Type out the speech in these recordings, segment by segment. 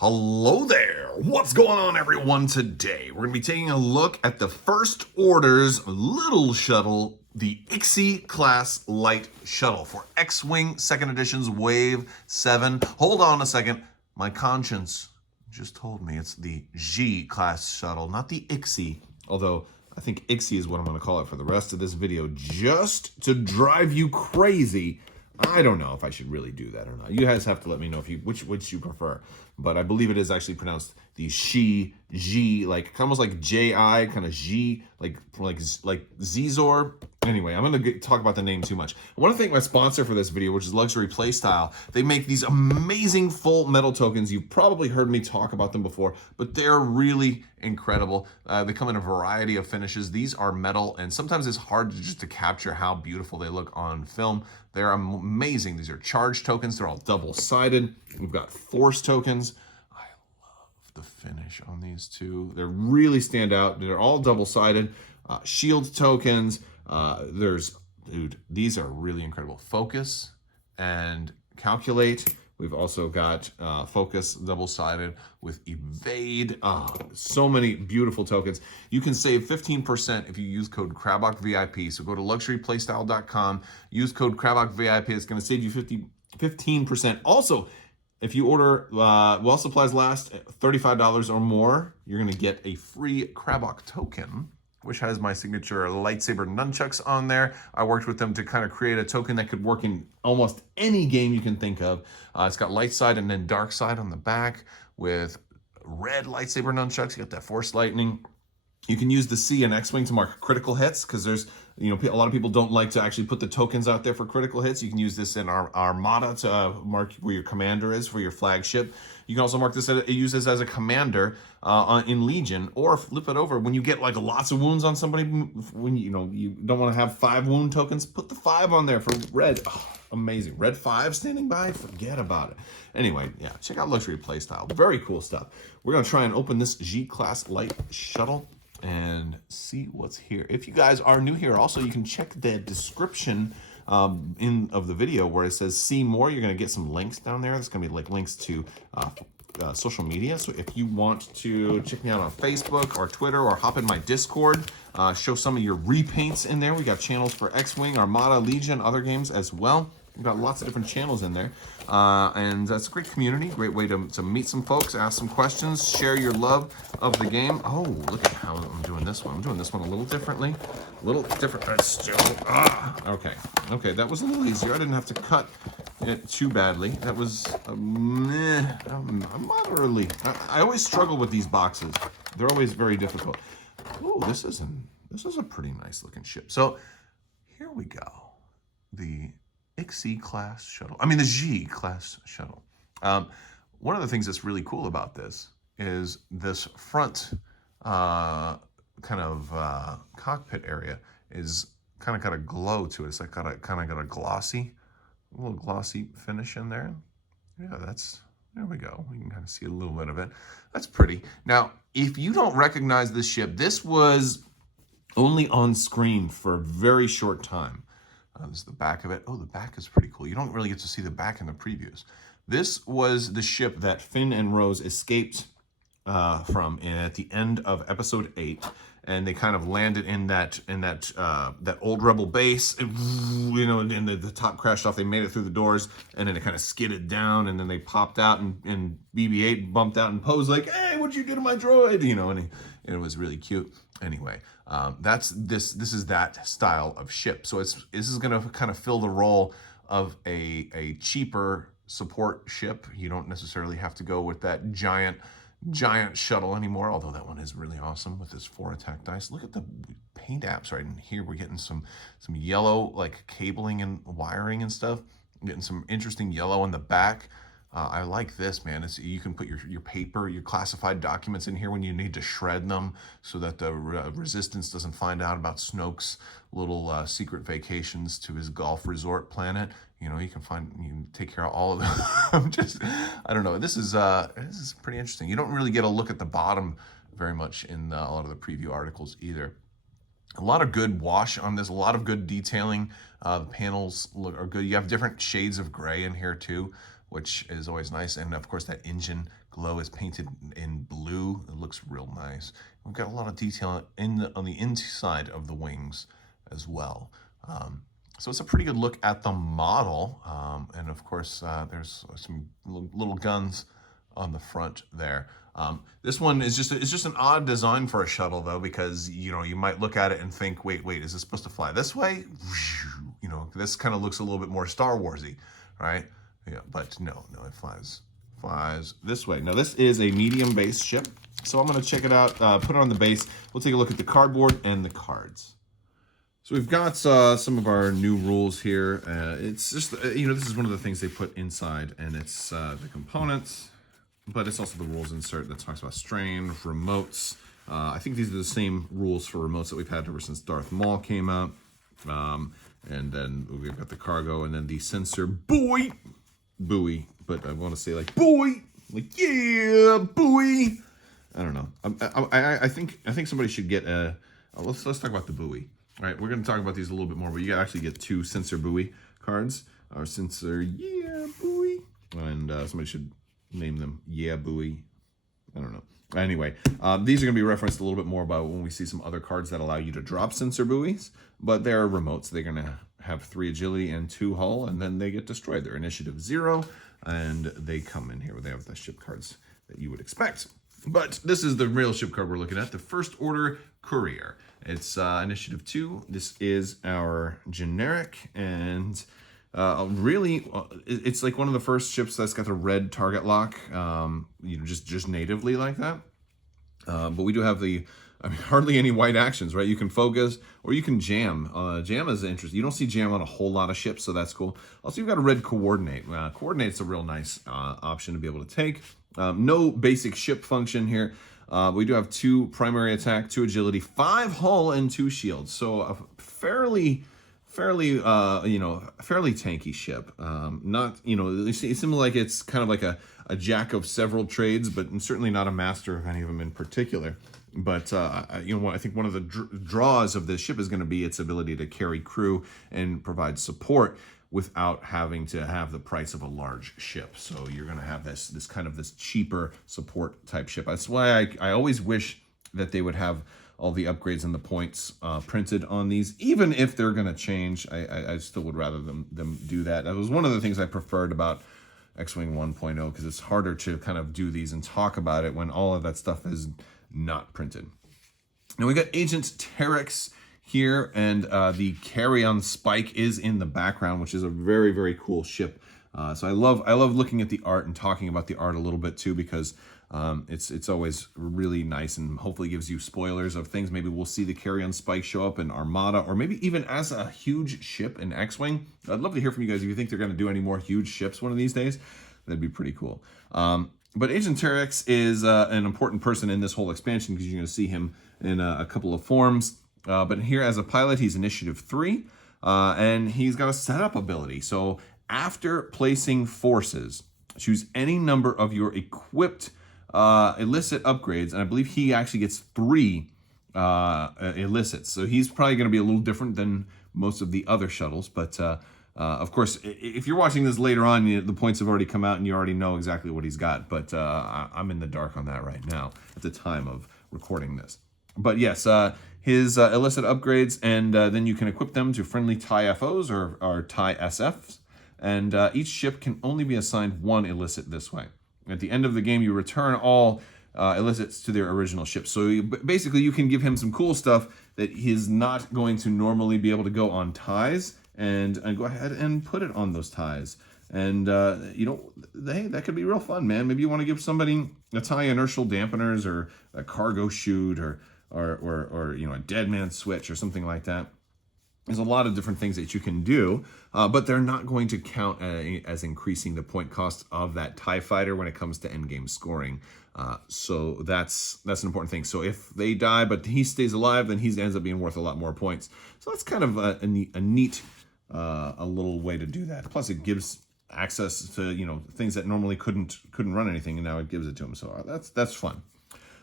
Hello there! What's going on, everyone? Today, we're going to be taking a look at the First Order's little shuttle, the IXI class light shuttle for X-Wing 2nd Edition's Wave 7. Hold on a second. My conscience just told me it's the G class shuttle, not the IXI. Although, I think IXI is what I'm going to call it for the rest of this video, just to drive you crazy. I don't know if I should really do that or not. You guys have to let me know if you which you prefer. But I believe it is actually pronounced the G, like almost like J-I, kind of G, like Zizor. Anyway, I'm going to talk about the name too much. I want to thank my sponsor for this video, which is Luxury Playstyle. They make these amazing full metal tokens. You've probably heard me talk about them before, but they're really incredible. They come in a variety of finishes. These are metal, and sometimes it's hard to capture how beautiful they look on film. They're amazing. These are charge tokens. They're all double-sided. We've got force tokens. I love the finish on these two. They really stand out. They're all double-sided. Shield tokens. Dude, these are really incredible. Focus and calculate. We've also got focus double-sided with evade. So many beautiful tokens. You can save 15% if you use code Crabbok VIP. So go to luxuryplaystyle.com, use code Crabbok VIP. It's going to save you 15%. Also, if you order while supplies last $35 or more, you're going to get a free Crabbok token, which has my signature lightsaber nunchucks on there. I worked with them to kind of create a token that could work in almost any game you can think of. It's got light side and then dark side on the back with red lightsaber nunchucks. You got that force lightning. You can use the C and X-Wing to mark critical hits because there's, a lot of people don't like to actually put the tokens out there for critical hits. You can use this in our Armada to mark where your commander is for your flagship. You can also mark this, use this as a commander in Legion, or flip it over when you get like lots of wounds on somebody. When you don't want to have 5 wound tokens, put the 5 on there for red. Oh, amazing. Red 5 standing by, forget about it. Anyway, yeah, check out Luxury Playstyle. Very cool stuff. We're going to try and open this G-Class light shuttle and see what's here. If you guys are new here, also you can check the description of the video where it says see more. You're going to get some links down there. There's going to be like links to social media. So if you want to check me out on Facebook or Twitter or hop in my Discord, show some of your repaints in there. We got channels for X-Wing, Armada, Legion, other games as well. We've got lots of different channels in there. And that's a great community, great way to meet some folks, ask some questions, share your love of the game. Oh, look at how I'm doing this one. I'm doing this one a little differently. A little different. Okay, that was a little easier. I didn't have to cut it too badly. That was moderately. I always struggle with these boxes. They're always very difficult. Oh, this is a pretty nice looking ship. So here we go. The IXI class shuttle. I mean, the G class shuttle. One of the things that's really cool about this is this front kind of cockpit area is kind of got a glow to it. It's like got a little glossy finish in there. Yeah, there we go. We can kind of see a little bit of it. That's pretty. Now, if you don't recognize this ship, this was only on screen for a very short time. This is the back of it. Oh, the back is pretty cool. You don't really get to see the back in the previews. This was the ship that Finn and Rose escaped from at the end of episode 8, and they kind of landed in that old rebel base. And the top crashed off. They made it through the doors, and then it kind of skidded down, and then they popped out, and BB-8 bumped out and posed like, "Hey, what'd you do to my droid?" And it was really cute. Anyway, this is that style of ship. So this is going to kind of fill the role of a cheaper support ship. You don't necessarily have to go with that giant shuttle anymore, although that one is really awesome with this 4 attack dice. Look at the paint apps right in here. We're getting some yellow like cabling and wiring and stuff. I'm getting some interesting yellow on the back. I like this, man. You can put your paper, your classified documents in here when you need to shred them so that the Resistance doesn't find out about Snoke's little secret vacations to his golf resort planet. You can take care of all of them. I don't know. This is pretty interesting. You don't really get a look at the bottom very much in a lot of the preview articles either. A lot of good wash on this, a lot of good detailing. The panels are good. You have different shades of gray in here too. which is always nice. And of course, that engine glow is painted in blue. It looks real nice. We've got a lot of detail on the inside of the wings as well. So it's a pretty good look at the model. And of course, there's some little guns on the front there. This one is just an odd design for a shuttle though, because you might look at it and think, wait, is this supposed to fly this way? This kind of looks a little bit more Star Warsy, right? Yeah, but no, it flies this way. Now this is a medium base ship, so I'm gonna check it out, put it on the base. We'll take a look at the cardboard and the cards. So we've got some of our new rules here. It's just, this is one of the things they put inside, and it's the components, but it's also the rules insert that talks about strain, remotes. I think these are the same rules for remotes that we've had ever since Darth Maul came out. And then we've got the cargo, and then the sensor buoy, but I want to say like buoy, like yeah, buoy. I don't know. I think somebody should get a. Let's talk about the buoy. All right, we're going to talk about these a little bit more, but you actually get 2 sensor buoy cards, or sensor yeah buoy, and somebody should name them yeah buoy. I don't know. Anyway, these are going to be referenced a little bit more about when we see some other cards that allow you to drop sensor buoys, but they're remotes. They're going to have 3 agility and 2 hull, and then they get destroyed. They're initiative 0, and they come in here where they have the ship cards that you would expect. But this is the real ship card we're looking at, the First Order Courier. It's initiative 2. This is our generic, and it's like one of the first ships that's got the red target lock, just natively like that. But we do have hardly any white actions, right? You can focus or you can jam. Jam is interesting. You don't see jam on a whole lot of ships, so that's cool. Also, you've got a red coordinate. Coordinate's a real nice option to be able to take. No basic ship function here. We do have 2 primary attack, 2 agility, 5 hull, and 2 shields. So a fairly tanky ship. It seems like it's kind of like a jack of several trades, but certainly not a master of any of them in particular. But I think one of the draws of this ship is going to be its ability to carry crew and provide support without having to have the price of a large ship. So you're going to have this cheaper support type ship. That's why I always wish that they would have all the upgrades and the points printed on these, even if they're going to change. I still would rather them do that. That was one of the things I preferred about X-Wing 1.0, because it's harder to kind of do these and talk about it when all of that stuff is not printed. Now we got Agent Terex here, and the carry-on spike is in the background, which is a very, very cool ship. So I love looking at the art and talking about the art a little bit too, because it's always really nice and hopefully gives you spoilers of things. Maybe we'll see the carry-on spike show up in Armada, or maybe even as a huge ship in X-Wing. I'd love to hear from you guys if you think they're going to do any more huge ships one of these days. That'd be pretty cool. But Agent Terex is an important person in this whole expansion, because you're going to see him in a couple of forms. But here as a pilot, he's initiative 3, and he's got a setup ability. So after placing forces, choose any number of your equipped illicit upgrades, and I believe he actually gets 3 illicits. So he's probably going to be a little different than most of the other shuttles, but of course, if you're watching this later on, the points have already come out and you already know exactly what he's got, but I'm in the dark on that right now at the time of recording this. But yes, his illicit upgrades, and then you can equip them to friendly TIE FOs or TIE SFs, and each ship can only be assigned 1 illicit this way. At the end of the game, you return all illicits to their original ship. So basically, you can give him some cool stuff that he's not going to normally be able to go on TIEs, and go ahead and put it on those TIEs. And, hey, that could be real fun, man. Maybe you want to give somebody a TIE inertial dampeners, or a cargo chute, or a dead man switch or something like that. There's a lot of different things that you can do, but they're not going to count as increasing the point cost of that TIE fighter when it comes to endgame scoring. So that's an important thing. So if they die, but he stays alive, then he ends up being worth a lot more points. So that's kind of a neat little way to do that. Plus, it gives access to things that normally couldn't run anything, and now it gives it to him. So that's fun.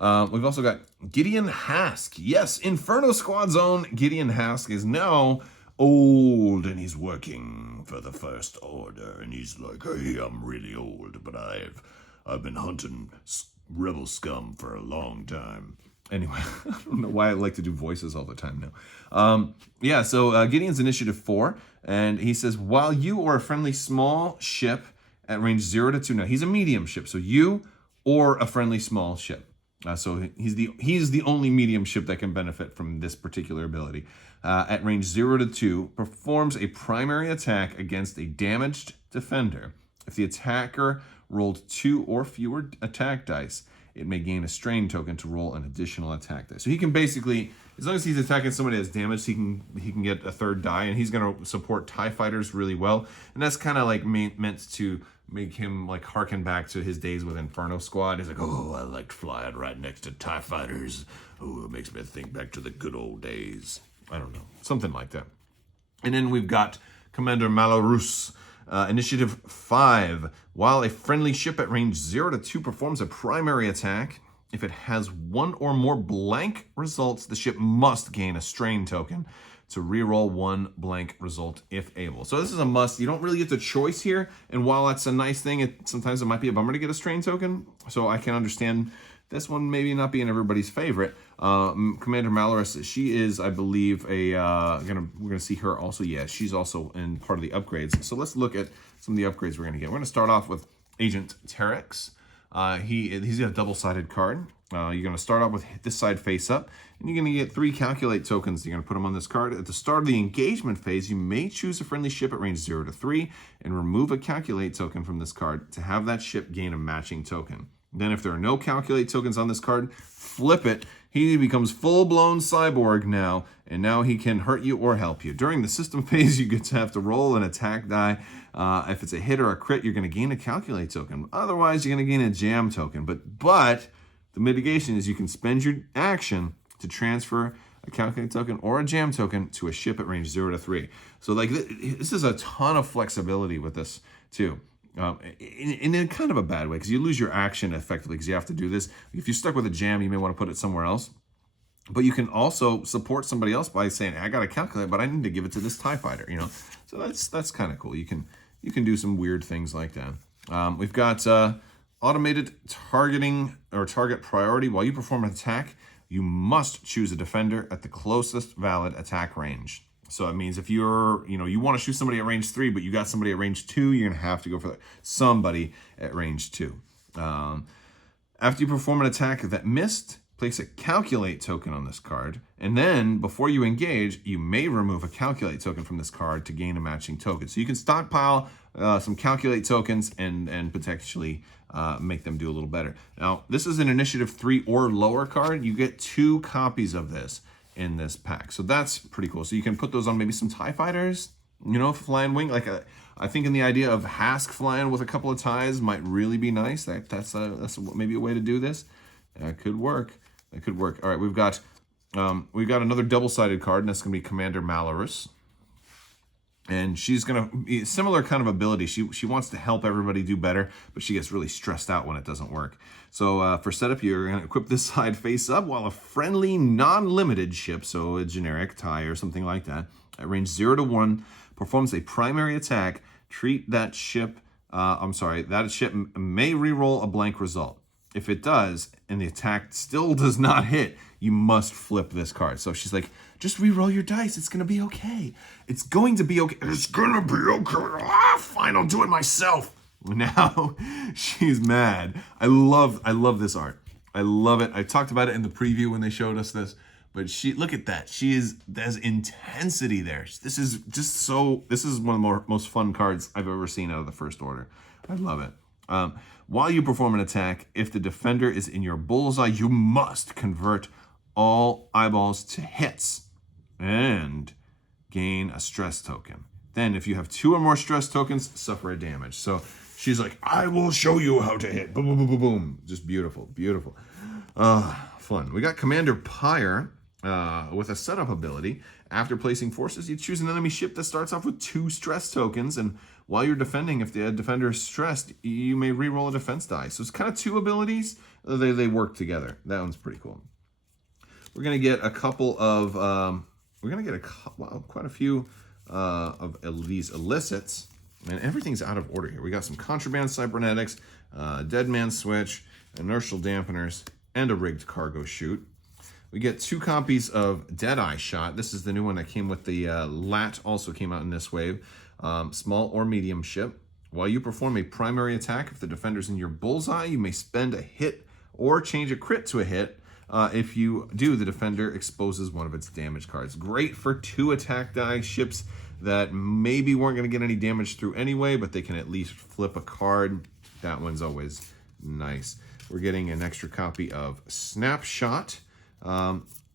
We've also got Gideon Hask. Yes, Inferno Squad Zone Gideon Hask is now old and he's working for the First Order, and he's like, hey, I'm really old, but I've been hunting rebel scum for a long time. Anyway, I don't know why I like to do voices all the time now. Yeah, so Gideon's initiative 4, and he says, while you or a friendly small ship at range 0 to 2, now he's a medium ship, so you or a friendly small ship. So he's the only medium ship that can benefit from this particular ability. At range 0 to 2, performs a primary attack against a damaged defender. If the attacker rolled 2 or fewer attack dice, it may gain a strain token to roll an additional attack dice. So he can basically, as long as he's attacking somebody that's damaged, he can get a third die, and he's going to support TIE fighters really well. And that's kind of like meant to make him like harken back to his days with Inferno Squad. He's like, oh, I liked flying right next to TIE fighters. Oh, it makes me think back to the good old days. I don't know, something like that. And then we've got Commander Malarus. Initiative 5. While a friendly ship at range 0 to 2 performs a primary attack, if it has 1 or more blank results, the ship must gain a strain token to reroll 1 blank result if able. So this is a must. You don't really get the choice here, and while that's a nice thing, sometimes it might be a bummer to get a strain token, so I can understand this one maybe not being everybody's favorite. Commander Malarus, she is, I believe, we're gonna see her also. Yeah, she's also in part of the upgrades. So let's look at some of the upgrades we're gonna get. We're gonna start off with Agent Terex. He's got a double-sided card. You're gonna start off with this side face up, and you're gonna get 3 calculate tokens. You're gonna put them on this card. At the start of the engagement phase, you may choose a friendly ship at range 0 to 3 and remove a calculate token from this card to have that ship gain a matching token. Then if there are no calculate tokens on this card, flip it. He becomes full-blown cyborg now, and now he can hurt you or help you. During the system phase, you get to have to roll an attack die. If it's a hit or a crit, you're going to gain a calculate token. Otherwise, you're going to gain a jam token. But the mitigation is you can spend your action to transfer a calculate token or a jam token to a ship at range 0 to 3. So like this is a ton of flexibility with this too. In a kind of a bad way, because you lose your action effectively because you have to do this. If you're stuck with a jam, you may want to put it somewhere else. But you can also support somebody else by saying, I got to calculate, but I need to give it to this TIE fighter, you know. So that's kind of cool. You can do some weird things like that. We've got automated targeting or target priority. While you perform an attack, you must choose a defender at the closest valid attack range. So it means if you want to shoot somebody at range 3, but you got somebody at range 2, you're going to have to go for somebody at range 2. After you perform an attack that missed, place a calculate token on this card. And then before you engage, you may remove a calculate token from this card to gain a matching token. So you can stockpile some calculate tokens and potentially make them do a little better. Now, this is an initiative 3 or lower card. You get 2 copies of this in this pack. So that's pretty cool. So you can put those on maybe some TIE fighters, flying wing. I think in the idea of Hask flying with a couple of ties might really be nice. That's maybe a way to do this. That could work. That could work. All right, we've got another double-sided card, and that's going to be Commander Malarus. And she's going to be a similar kind of ability. She wants to help everybody do better, but she gets really stressed out when it doesn't work. So for setup, you're going to equip this side face up while a friendly non-limited ship, so a generic TIE or something like that, at range 0 to 1, performs a primary attack. Treat that ship, that ship may reroll a blank result. If it does, and the attack still does not hit, you must flip this card. So she's like, just re-roll your dice. It's going to be okay. It's going to be okay. It's going to be okay. Fine, I'll do it myself. Now she's mad. I love this art. I love it. I talked about it in the preview when they showed us this. But look at that. There's intensity there. This is one of the most fun cards I've ever seen out of the First Order. I love it. While you perform an attack, if the defender is in your bullseye, you must convert all eyeballs to hits and gain a stress token. Then if you have 2 or more stress tokens, suffer a damage. So she's like, I will show you how to hit. Boom, boom, boom, boom, boom. Just beautiful, beautiful. Fun. We got Commander Pyre with a setup ability. After placing forces, you choose an enemy ship that starts off with 2 stress tokens, and while you're defending, if the defender is stressed, you may reroll a defense die. So it's kind of 2 abilities. They work together. That one's pretty cool. We're gonna get a couple of. Quite a few of these illicits. And everything's out of order here. We got some contraband cybernetics, dead man switch, inertial dampeners, and a rigged cargo chute. We get 2 copies of Deadeye Shot. This is the new one that came with the LAT, also came out in this wave. Small or medium ship. While you perform a primary attack, if the defender's in your bullseye, you may spend a hit or change a crit to a hit. If you do, the defender exposes one of its damage cards. Great for 2 attack die ships that maybe weren't going to get any damage through anyway, but they can at least flip a card. That one's always nice. We're getting an extra copy of Snapshot.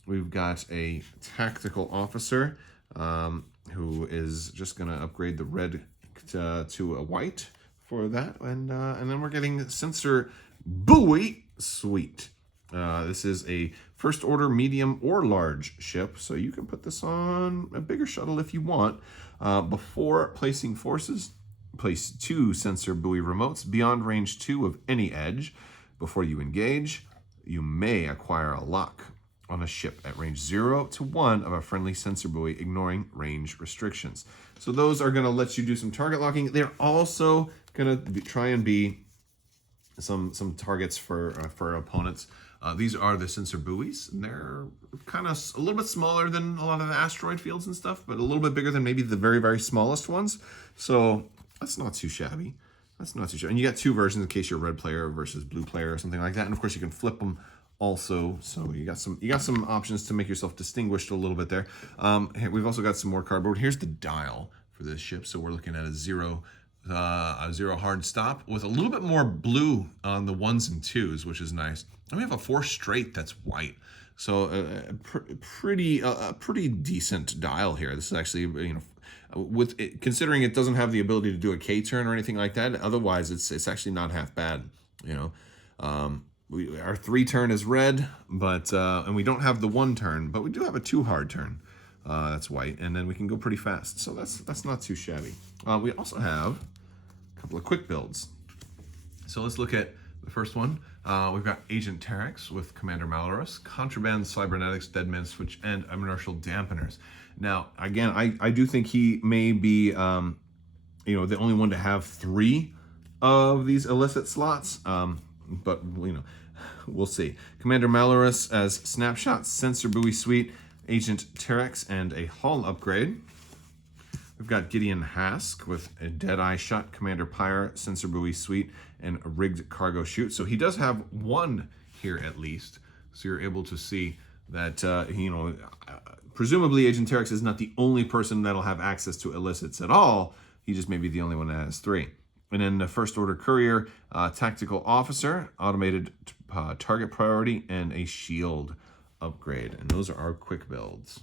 We've got a tactical officer who is just going to upgrade the red to a white for that. And then we're getting Sensor Buoy Suite. This is a first order medium or large ship, so you can put this on a bigger shuttle if you want. Before placing forces, place 2 sensor buoy remotes beyond range 2 of any edge. Before you engage, you may acquire a lock on a ship at range 0 to 1 of a friendly sensor buoy, ignoring range restrictions. So those are going to let you do some target locking. They're also going to try and be some targets for opponents. These are the sensor buoys, and they're kind of a little bit smaller than a lot of the asteroid fields and stuff, but a little bit bigger than maybe the very, very smallest ones. So that's not too shabby. That's not too shabby. And you got 2 versions in case you're red player versus blue player or something like that. And of course you can flip them also. So you got some options to make yourself distinguished a little bit there. We've also got some more cardboard. Here's the dial for this ship. So we're looking at a zero hard stop with a little bit more blue on the 1s and 2s, which is nice. And we have a 4 straight that's white. So a pretty decent dial here. This is actually, with it, considering it doesn't have the ability to do a K turn or anything like that. Otherwise, it's actually not half bad. Our 3 turn is red, but and we don't have the 1 turn, but we do have a 2 hard turn. That's white, and then we can go pretty fast. So that's not too shabby. We also have a couple of quick builds. So let's look at the first one. We've got Agent Terex with Commander Malarus, Contraband Cybernetics, Deadman Switch, and Inertial Dampeners. Now, again, I do think he may be, the only one to have 3 of these illicit slots. But we'll see. Commander Malarus as Snapshot, Sensor Buoy Suite, Agent Terex, and a hull upgrade. We've got Gideon Hask with a Deadeye Shot, Commander Pyre, Sensor Buoy Suite, and a rigged cargo chute. So he does have 1 here at least. So you're able to see that, presumably Agent Terex is not the only person that'll have access to illicits at all. He just may be the only one that has 3. And then the First Order Courier, Tactical Officer, Automated Target Priority, and a Shield upgrade. And those are our quick builds.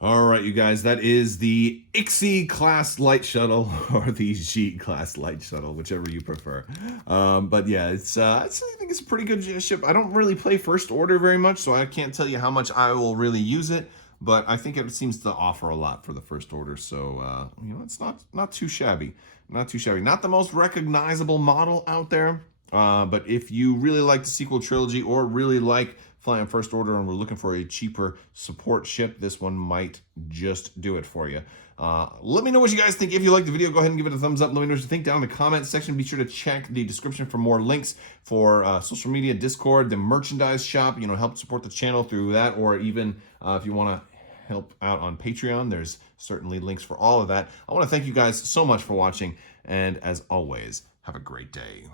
All right, you guys, that is the IXI-class light shuttle, or the G-class light shuttle, whichever you prefer. But yeah, I think it's a pretty good ship. I don't really play First Order very much, so I can't tell you how much I will really use it. But I think it seems to offer a lot for the First Order, so it's not too shabby. Not too shabby. Not the most recognizable model out there, but if you really like the sequel trilogy or really like flying First Order and we're looking for a cheaper support ship, this one might just do it for you. Let me know what you guys think. If you liked the video, go ahead and give it a thumbs up. Let me know what you think down in the comments section. Be sure to check the description for more links for social media, Discord, the merchandise shop. Help support the channel through that, or even if you want to help out on Patreon, there's certainly links for all of that. I want to thank you guys so much for watching, and as always, have a great day.